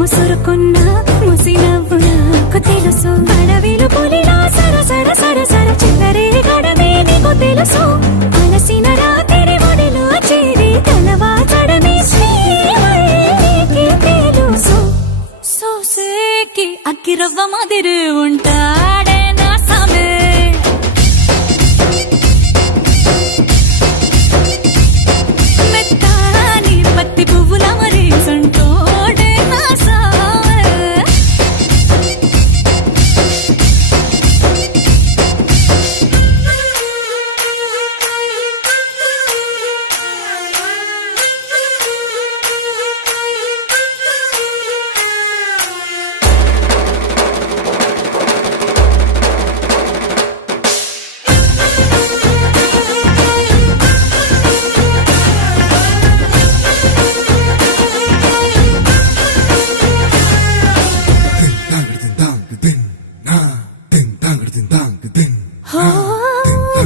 ముసురుకున్న ముసినవ్వు నాకు తెలుసు అడవిలు పులిలా సర సర సర సర చిల్లరే గడమే నీకు తెలుసు అలసిన రాత్రి ఒడిలో చేరి తలవాచడమే శ్రీవల్లికి తెలుసు సోసేకి అక్కిరవ్వ మాదిరి ఉంటాడే నా సామే మెత్తాని పత్తి పువ్వుల మరి సంటోడే నా సామే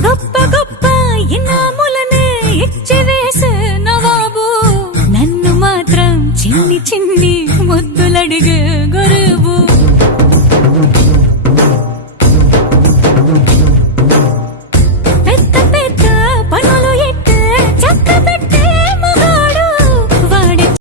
గొప్ప గొప్ప ఇనాములనే ఇచ్చి వేసే నవాబు నన్ను మాత్రం చిన్ని చిన్ని ముద్దులడిగే గురువు